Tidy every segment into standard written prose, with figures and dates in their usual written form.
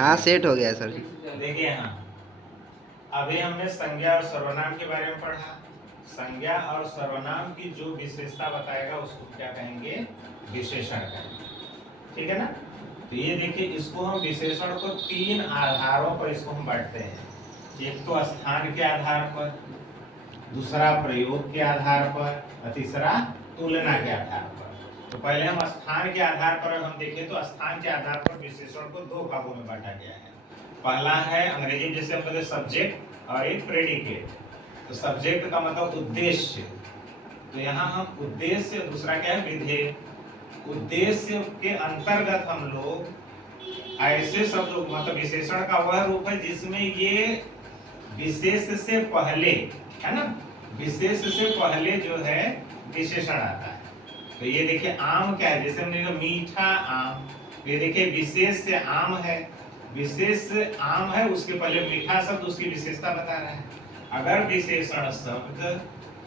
हाँ सेट हो गया सर जी। देखिए यहाँ अभी हमने संज्ञा और सर्वनाम के बारे में पढ़ा। संज्ञा और सर्वनाम की जो विशेषता बताएगा उसको क्या कहेंगे, विशेषण कहेंगे, ठीक है ना। तो ये देखिए इसको हम विशेषण को तीन आधारों पर इसको हम बांटते हैं। एक तो स्थान के आधार पर, दूसरा प्रयोग के आधार पर और तीसरा तुलना के आधार पर। तो पहले हम स्थान के आधार पर हम देखें तो स्थान के आधार पर विशेषण को दो भागों में बांटा गया है। पहला है अंग्रेजी में जैसे हम कहते हैं सब्जेक्ट और एक प्रेडिकेट। तो सब्जेक्ट का मतलब उद्देश्य, तो यहाँ हम उद्देश्य, दूसरा क्या है विधेय। उद्देश्य के अंतर्गत हम लोग ऐसे शब्द मतलब विशेषण का वह रूप है जिसमें ये विशेष से पहले, है ना, विशेष से पहले जो है विशेषण आता है। तो ये देखिए आम क्या है, जैसे हमने मीठा आम, ये देखिए विशेष से आम है, विशेष आम है, उसके पहले मीठा शब्द उसकी विशेषता बता रहा है। अगर विशेषण शब्द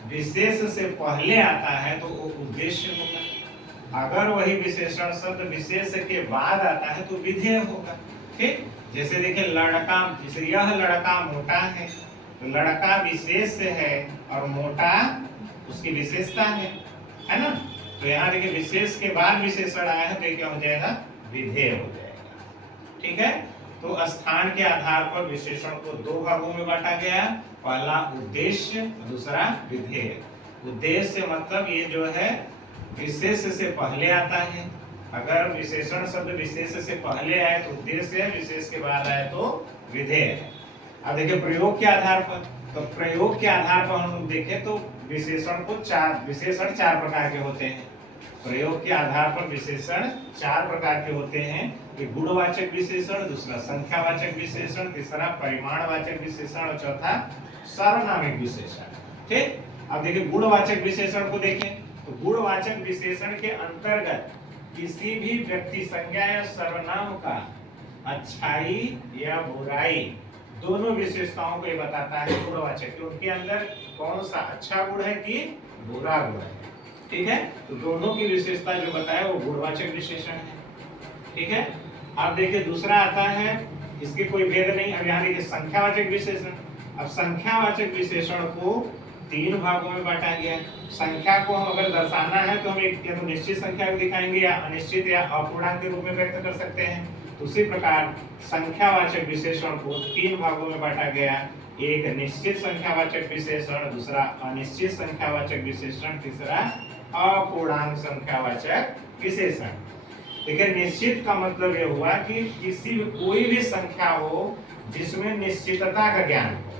विशेष से पहले आता है तो वो उद्देश्य होगा। अगर वही विशेषण शब्द विशेष के बाद आता है तो विधेय होगा। ठीक, जैसे देखिए लड़का, जैसे यह लड़का मोटा है, तो लड़का विशेष से है और मोटा उसकी विशेषता है ना। तो यहाँ देखिए विशेष के बाद विशेषण आया है तो ये क्या हो जाएगा, विधेय हो जाएगा। ठीक है, तो स्थान के आधार पर विशेषण को दो भागों में बांटा गया। पहला उद्देश्य, दूसरा विधेय। उद्देश्य मतलब ये जो है विशेष से पहले आता है। अगर विशेषण शब्द विशेष से पहले आए तो उद्देश्य है, विशेष के बाद आए तो विधेय है। अब देखिए प्रयोग के आधार पर, तो प्रयोग के आधार पर हम देखें तो विशेषण को विशेषण चार प्रकार के होते हैं। प्रयोग के आधार पर विशेषण चार प्रकार के होते हैं। एक गुणवाचक विशेषण, दूसरा संख्यावाचक विशेषण, तीसरा परिमाणवाचक विशेषण और चौथा सर्वनामिक विशेषण। ठीक, अब देखिए गुणवाचक विशेषण को देखें तो गुणवाचक विशेषण के अंतर्गत किसी भी व्यक्ति, संज्ञा या सर्वनाम का अच्छाई या बुराई दोनों विशेषताओं को ये बताता है गुणवाचक, कि उनके अंदर कौन सा अच्छा गुण है कि बुरा गुण है। ठीक है, तो दोनों की विशेषता जो बताया वो गुणवाचक विशेषण है। ठीक है, अब देखिए दूसरा आता है, इसके कोई भेद नहीं। अब यहाँ देखिए संख्यावाचक विशेषण। अब संख्यावाचक विशेषण को तीन भागों में बांटा गया है। संख्या को हम अगर दर्शाना है तो हम एक या तो निश्चित संख्या को दिखाएंगे या अनिश्चित या अपूर्णांक के रूप में व्यक्त कर सकते हैं। तो उसी प्रकार संख्यावाचक विशेषण को तीन भागों में बांटा गया। एक निश्चित संख्यावाचक विशेषण, दूसरा अनिश्चित संख्यावाचक विशेषण, तीसरा अपूर्णांक संख्यावाचक विशेषण। देखिए निश्चित का मतलब यह हुआ कि किसी कोई भी संख्या हो जिसमें निश्चितता का ज्ञान हो।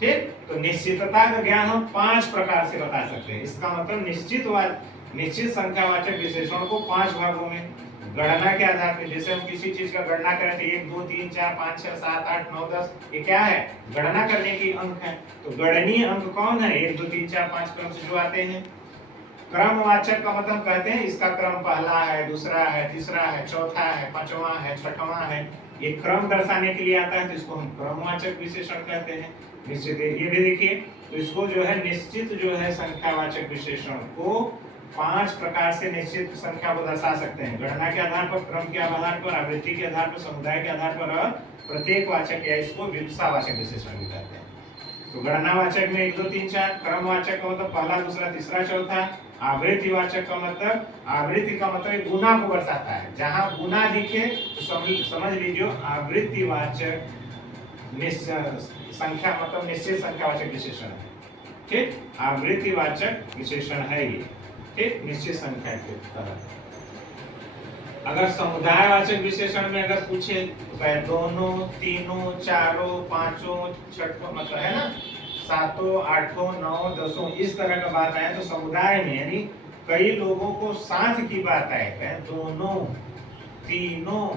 ठीक, तो निश्चितता का ज्ञान हम पांच प्रकार से बता सकते हैं। इसका मतलब निश्चित संख्यावाचक विशेषण को पांच भागों में गणना के आधार पर, जैसे हम किसी चीज का गणना करें तो 1 2 3 4 5 6 7 8 9 10, ये क्या है, गणना करने की अंक है। तो गणनीय अंक कौन है, 1 2 3 4 5 क्रम से जो आते हैं। क्रमवाचक का मतलब कहते हैं इसका क्रम पहला है, दूसरा है, तीसरा है, चौथा है, पांचवा है, छठवां है, ये क्रम दर्शाने के लिए आता है तो इसको हम क्रमवाचक विशेषण कहते हैं। निश्चित ये भी देखिए, तो इसको जो है निश्चित जो है संख्यावाचक विशेषण को पांच प्रकार से निश्चित संख्या को दर्शा सकते हैं। गणना के आधार पर, क्रम के आधार पर, आवृत्ति के आधार पर, समुदाय के आधार पर और प्रत्येक वाचक या इसको विवक्षावाचक विशेषण भी कहते हैं। तो गणनावाचक में 1 2 3 4, क्रमवाचक का मतलब पहला, दूसरा, तीसरा, चौथा। आवृत्तिवाचक का मतलब, आवृत्ति का मतलब गुना को दर्शाता है। जहां गुना दिखे तो समझ लीजिए आवृत्तिवाचक संख्या मतलब निश्चित संख्यावाचक विशेषण है। ठीक, आवृत्तिवाचक विशेषण है ये। ठीक, निश्चित संख्या के तरह। अगर समुदायवाचक विशेषण में अगर पूछे तो दोनों, तीनों, चारों, पांचों, छठों मतलब है ना, सातों, आठों, नौ, दसों, इस तरह का बात आए तो समुदाय में यानी कई लोगों को साथ की बात आए, दोनों, तीनों।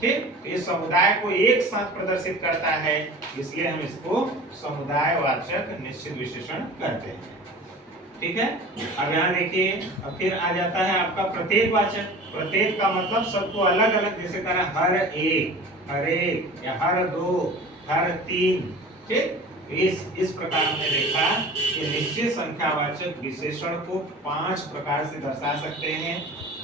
ठीक, ये समुदाय को एक साथ प्रदर्शित करता है, इसलिए हम इसको समुदायवाचक निश्चित विशेषण कहते हैं। ठीक है, अब यहाँ देखिए, अब फिर आ जाता है आपका प्रत्येकवाचक। प्रत्येक का मतलब सबको अलग अलग, जैसे कहा हर एक या हर दो, हर तीन। ठीक, इस प्रकार हमने देखा कि निश्चित संख्यावाचक विशेषण को पांच प्रकार से दर्शा सकते हैं।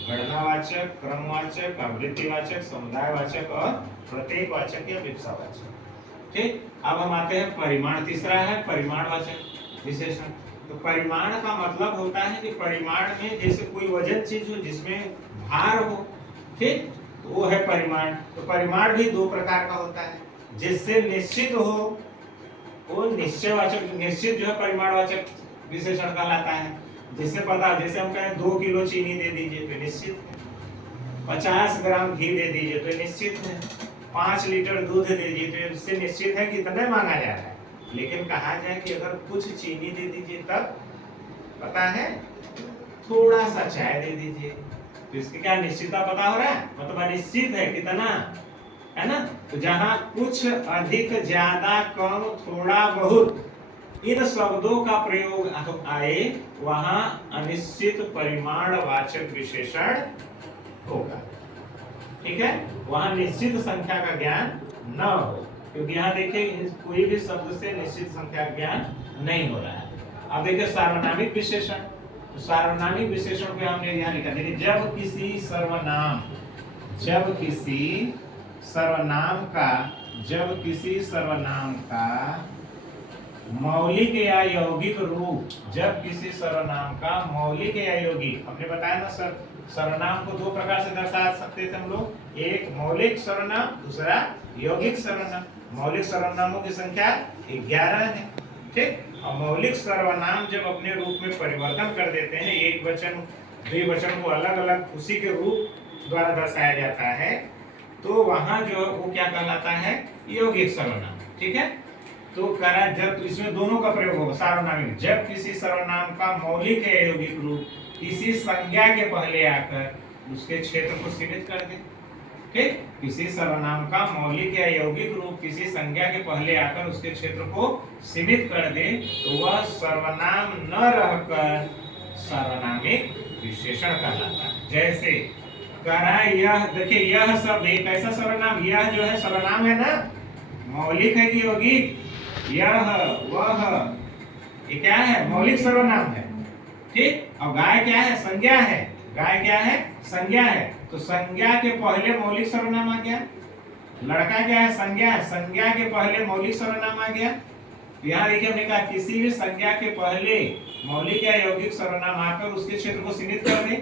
गणनावाचक, क्रमवाचक, आवृत्तिवाचक, समुदायवाचक और प्रत्येकवाचक या विशेषणवाचक। ठीक, अब हम आते हैं परिमाण। तीसरा है परिमाणवाचक विशेषण। तो परिमाण का मतलब होता है कि परिमाण में जैसे कोई वजन चीज हो जिसमें भार हो, ठीक, तो वो है परिमाण। तो परिमाण भी दो प्रकार का होता है, जिससे निश्चित हो वो निश्चयवाचक, निश्चित जो है परिमाणवाचक विशेषण कहलाता है। जिससे पता, जैसे हम कहें 2 किलो चीनी दे दीजिए तो निश्चित है, 50 ग्राम घी दे दीजिए तो निश्चित है, 5 लीटर दूध दे दीजिए तो इससे निश्चित है कि इतना मांगा जा रहा है। लेकिन कहा जाए कि अगर कुछ चीनी दे दीजिए तब पता है, थोड़ा सा चाय दे दीजिए तो इसकी क्या निश्चितता पता हो रहा है, मतलब अनिश्चित है कितना, है ना। तो जहां कुछ, अधिक, ज्यादा, कम, थोड़ा, बहुत, इन शब्दों का प्रयोग आए वहां अनिश्चित परिमाणवाचक विशेषण होगा। ठीक है, वहां निश्चित संख्या का ज्ञान न हो, क्योंकि यहाँ देखिए कोई भी शब्द से निश्चित संख्या ज्ञान नहीं हो रहा है। अब देखिए सार्वनामिक विशेषण। तो सार्वनामिक विशेषण को हमने यहाँ लिखा, देखिए जब किसी सर्वनाम, जब किसी सर्वनाम का मौलिक या यौगिक रूप, जब किसी सर्वनाम का मौलिक या यौगिक, हमने बताया ना सर, सर्वनाम को दो प्रकार से दर्शा सकते थे हम लोग, एक मौलिक सर्वनाम, दूसरा यौगिक सर्वनाम। मौलिक सर्वनामों की संख्या 11 है। ठीक, और मौलिक सर्वनाम जब अपने रूप में परिवर्तन कर देते हैं, एक वचन द्विवचन को अलग अलग उसी के रूप द्वारा दर्शाया जाता है, तो वहां जो वो क्या कहलाता है, यौगिक सर्वनाम। ठीक है, तो करा जब इसमें दोनों का प्रयोग होगा सार्वनामिक, जब किसी सर्वनाम का मौलिक या यौगिक रूप किसी संज्ञा के पहले आकर उसके क्षेत्र को सीमित कर दे। ठीक, किसी सर्वनाम का मौलिक या यौगिक रूप किसी संज्ञा के पहले आकर उसके क्षेत्र को सीमित कर दे तो वह सर्वनाम न रहकर सार्वनामिक विशेषण कहलाता है। जैसे करा यह, देखिए यह शब्द एक ऐसा सर्वनाम, यह जो है सर्वनाम है ना, मौलिक है कि यौगिक, यह वह, ये क्या है, मौलिक सर्वनाम है। ठीक, और गाय क्या है, संज्ञा है, गाय क्या है, संज्ञा है, तो संज्ञा के पहले मौलिक सर्वनाम आ गया। लड़का क्या है, संज्ञा है, संज्ञा के पहले मौलिक सर्वनाम आ गया। यहाँ देखिए हमने कहा किसी भी संज्ञा के पहले मौलिक या यौगिक सर्वनाम आकर उसके क्षेत्र को सीमित कर दे।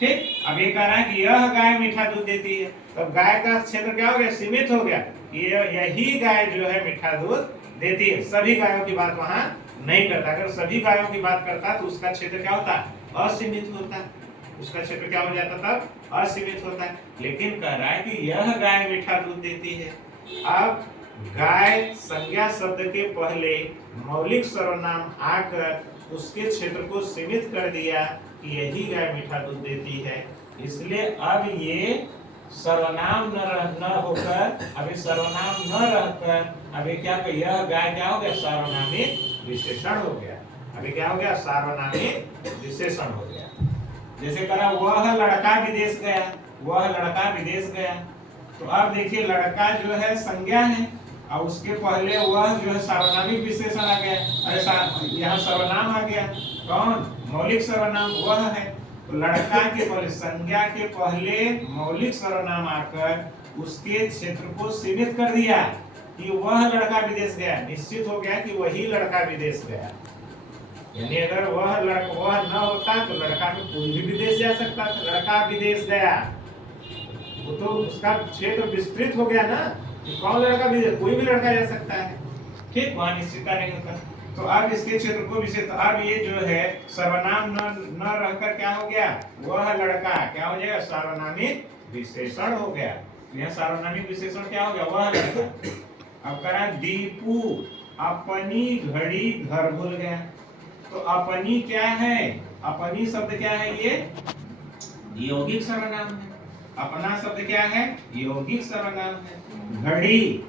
ठीक, अब ये कह रहा है कि यह गाय मीठा दूध देती है, तो गाय का क्षेत्र क्या हो गया, सीमित हो गया। यही गाय जो है मीठा दूध देती है, सभी गायों की बात वहां नहीं करता। अगर सभी गायों की बात करता तो उसका क्षेत्र क्या होता, असीमित होता, उसका क्षेत्र क्या हो जाता, तब असीमित होता है। लेकिन कह रहा है कि यह गाय मीठा दूध देती है। अब गाय संज्ञा शब्द के पहले मौलिक सर्वनाम आकर उसके क्षेत्र को सीमित कर दिया कि यही गाय मीठा दूध देती है, इसलिए अब ये सर्वनाम न होकर, अभी सर्वनाम न रहकर, अभी क्या, यह गाय क्या हो गया, सार्वनामिक विशेषण हो गया। अभी क्या हो गया, सार्वनामिक विशेषण हो गया। जैसे करा वह लड़का विदेश गया, वह लड़का विदेश गया, तो अब देखिए लड़का जो है संज्ञा है और उसके पहले वह जो है सार्वनामिक विशेषण आ गया। अरे यहाँ सर्वनाम आ गया, कौन, मौलिक सर्वनाम वह है। तो लड़का के पहले, संज्ञा के पहले मौलिक सर्वनाम आकर उसके क्षेत्र को सीमित कर दिया कि वह लड़का विदेश गया, निश्चित हो गया कि वही लड़का विदेश गया। यानी अगर वह न होता तो लड़का में कोई भी विदेश जा सकता था, लड़का विदेश गया, वो तो उसका क्षेत्र विस्तृत हो गया ना, कि कौन लड़का विदेश, कोई भी लड़का जा सकता है। ठीक, वहां निश्चितता नहीं होता। तो अब इसके क्षेत्र को विशेष, अब ये जो है सर्वनाम न रहकर क्या हो गया, वह लड़का क्या हो जाएगा, सार्वनामिक विशेषण हो गया। यह सार्वनामिक विशेषण क्या हो गया, वह लड़का। अब करा दीपू अपनी घड़ी घर भूल गया, तो अपनी क्या है, अपनी शब्द क्या है, ये यौगिक सर्वनाम है। अपना शब्द क्या है, यौगिक सर्वनाम है। घड़ी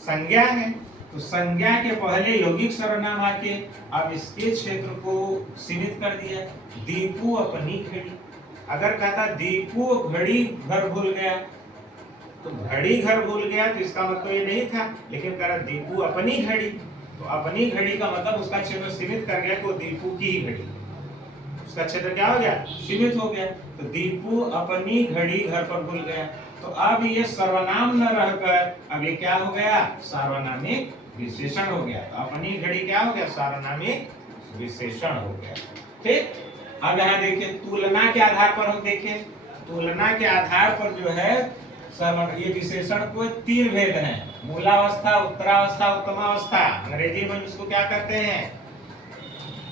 संज्ञा है, तो संज्ञा के पहले यौगिक सर्वनाम आके अब इसके क्षेत्र को सीमित कर दिया। दीपू अपनी घड़ी, अगर कहता दीपू घड़ी घर भूल गया, तो घड़ी घर भूल गया तो इसका मतलब ये नहीं था, लेकिन कह रहा दीपू अपनी घड़ी, तो अपनी घड़ी का मतलब उसका क्षेत्र सीमित कर गया कि वो दीपू की ही घड़ी, उसका क्षेत्र क्या हो गया, सीमित हो गया। तो दीपू अपनी घड़ी घर पर भूल गया। तो अब ये सर्वनाम न रहकर अब ये क्या हो गया, सार्वनामिक विशेषण हो गया। तो अपनी घड़ी क्या हो गया, सार्वनामिक विशेषण हो गया। ठीक, अब यहाँ देखिए तुलना के आधार पर हम देखें, तुलना के आधार पर जो है ये विशेषण को 3 भेद हैं, मूलावस्था, उत्तरावस्था, उत्तमावस्था। अंग्रेजी में इसको क्या कहते हैं,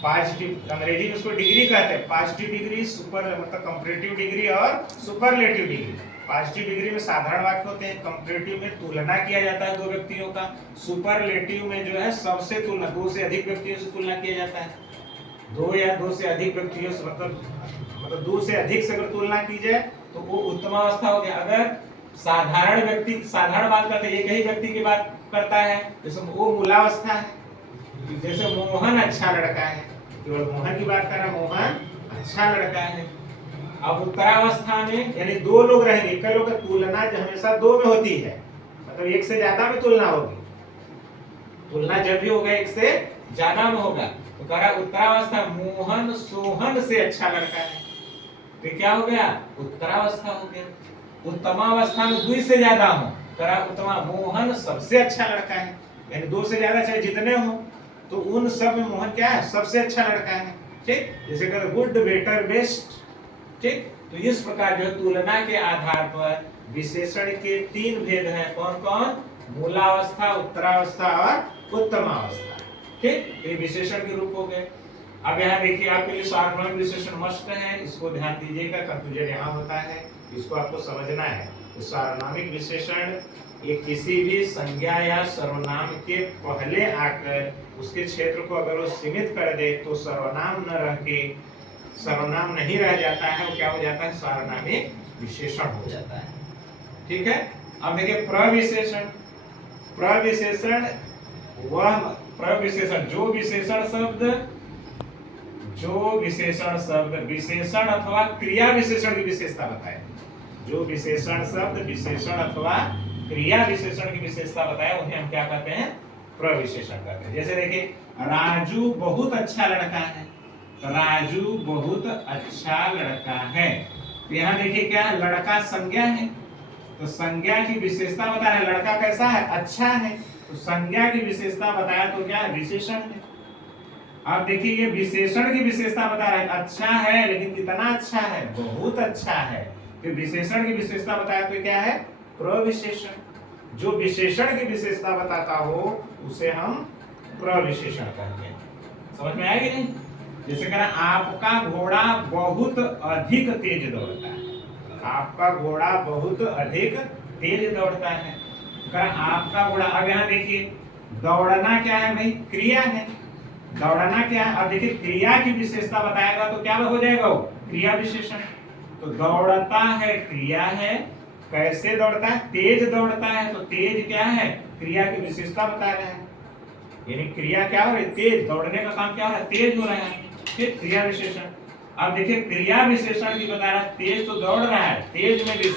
पॉजिटिव, अंग्रेजी में इसको डिग्री कहते हैं, पॉजिटिव डिग्री, सुपर मतलब कंपैरेटिव डिग्री और सुपरलेटिव डिग्री। पॉजिटिव डिग्री में साधारण वाक्य होते हैं, कंपैरेटिव में तुलना किया जाता है 2 व्यक्तियों का, सुपरलेटिव में जो है सबसे तुलना, 2 से अधिक व्यक्तियों से तुलना किया जाता है। 2 या 2 से अधिक व्यक्तियों से मतलब 2 से अधिक से अगर तुलना की जाए तो वो उत्तमावस्था हो गया। अगर साधारण व्यक्ति, साधारण बात करते हैं, एक ही व्यक्ति की बात करता है, जैसे वो मूलावस्था है। जैसे मोहन अच्छा लड़का है, केवल मोहन की बात कर रहा है, मोहन अच्छा लड़का है। अब उत्तरावस्था में यानी 2 लोग रहेंगे, कई लोग तुलना हमेशा 2 में होती है, मतलब 1 से ज्यादा में तुलना होगी। तुलना जब भी होगा 1 से ज्यादा में होगा। तो कह रहा उत्तरावस्था, मोहन सोहन से अच्छा लड़का है, तो क्या हो गया, उत्तरावस्था हो गया। उत्तमावस्था में 2 से ज्यादा हो, कह उत्तमा, मोहन सबसे अच्छा लड़का है, यानी 2 से ज्यादा चाहे जितने हो तो उन सब में मोहन क्या है, सबसे अच्छा लड़का है। ठीक, जैसे कहते गुड, बेटर, बेस्ट। ठीक, तो इस प्रकार जो तुलना के आधार पर विशेषण के 3 भेद हैं, कौन कौन, मूलावस्था, उत्तरावस्था और उत्तमावस्था। ठीक, ये विशेषण के रूप हो गए। अब यहाँ देखिए आपके लिए सार्वनामिक विशेषण मस्ट है, इसको ध्यान दीजिएगा, कंफ्यूजन यहाँ होता है, इसको आपको समझना है। तो सार्वनामिक विशेषण ये किसी भी संज्ञा या सर्वनाम के पहले आकर उसके क्षेत्र को अगर वो सीमित कर दे तो सर्वनाम न रह के, सर्वनाम नहीं रह जाता है, वो क्या हो जाता है, सार्वनामिक विशेषण हो जाता है। ठीक है, अब देखिए प्रविशेषण। प्रविशेषण वह प्रविशेषण जो विशेषण शब्द विशेषण अथवा क्रिया विशेषण की विशेषता बताए, जो विशेषण शब्द विशेषण अथवा क्रिया विशेषण की विशेषता बताए उन्हें हम क्या कहते हैं, प्रविशेषण कहते हैं। जैसे देखिए राजू बहुत अच्छा लड़का है, राजू बहुत अच्छा लड़का है। तो यहाँ देखिए क्या है, लड़का संज्ञा है, तो संज्ञा की विशेषता बता रहा है, लड़का कैसा है, अच्छा है, तो संज्ञा की विशेषता बताया तो क्या है, विशेषण है। अब देखिए ये विशेषण की विशेषता बता रहा है, अच्छा है, लेकिन कितना अच्छा है, बहुत अच्छा है। तो विशेषण की विशेषता बताया तो क्या है, प्रविशेषण। जो विशेषण की विशेषता बताता हो उसे हम प्रविशेषण कहते हैं। समझ में आएगी नहीं? जैसे कह रहा आपका घोड़ा बहुत अधिक तेज दौड़ता है, आपका घोड़ा बहुत अधिक तेज दौड़ता है। आपका घोड़ा, अब यहाँ देखिए दौड़ना क्या है भाई, क्रिया है, दौड़ना क्या है। अब देखिए क्रिया की विशेषता बताएगा तो क्या हो जाएगा, वो क्रिया विशेषण। तो दौड़ता है क्रिया है, कैसे दौड़ता है, तेज दौड़ता है, तो तेज क्या है, क्रिया की विशेषता बता रहा है, यानी क्रिया क्या हो रही है, तेज, दौड़ने का काम क्या हो रहा है, तेज हो रहा है। ठीक, क्रिया विशेषण। अब देखिए क्रिया विशेषण की बता रहा है, तेज तो दौड़ रहा है, तेज में भी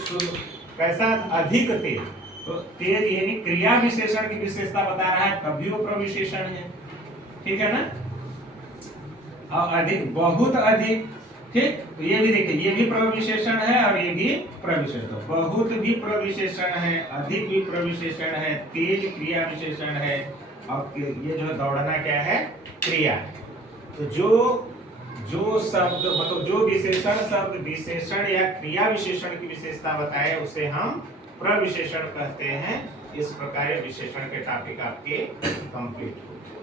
कैसा, अधिक तेज, तो तेज यानी क्रिया विशेषण की विशेषता बता रहा है, तभी वो प्रविशेषण है। ठीक है ना, और अधिक, बहुत अधिक। ठीक, तो ये भी देखिए, ये भी प्रविशेषण है और ये भी प्रविशेषण, तो बहुत भी प्रविशेषण है, अधिक भी प्रविशेषण है, तेज क्रिया विशेषण है, और ये जो दौड़ना क्या है, क्रिया है। तो जो शब्द मतलब जो विशेषण शब्द विशेषण या क्रिया विशेषण की विशेषता बताए उसे हम प्रविशेषण कहते हैं। इस प्रकार विशेषण के टॉपिक आपके कंप्लीट हो।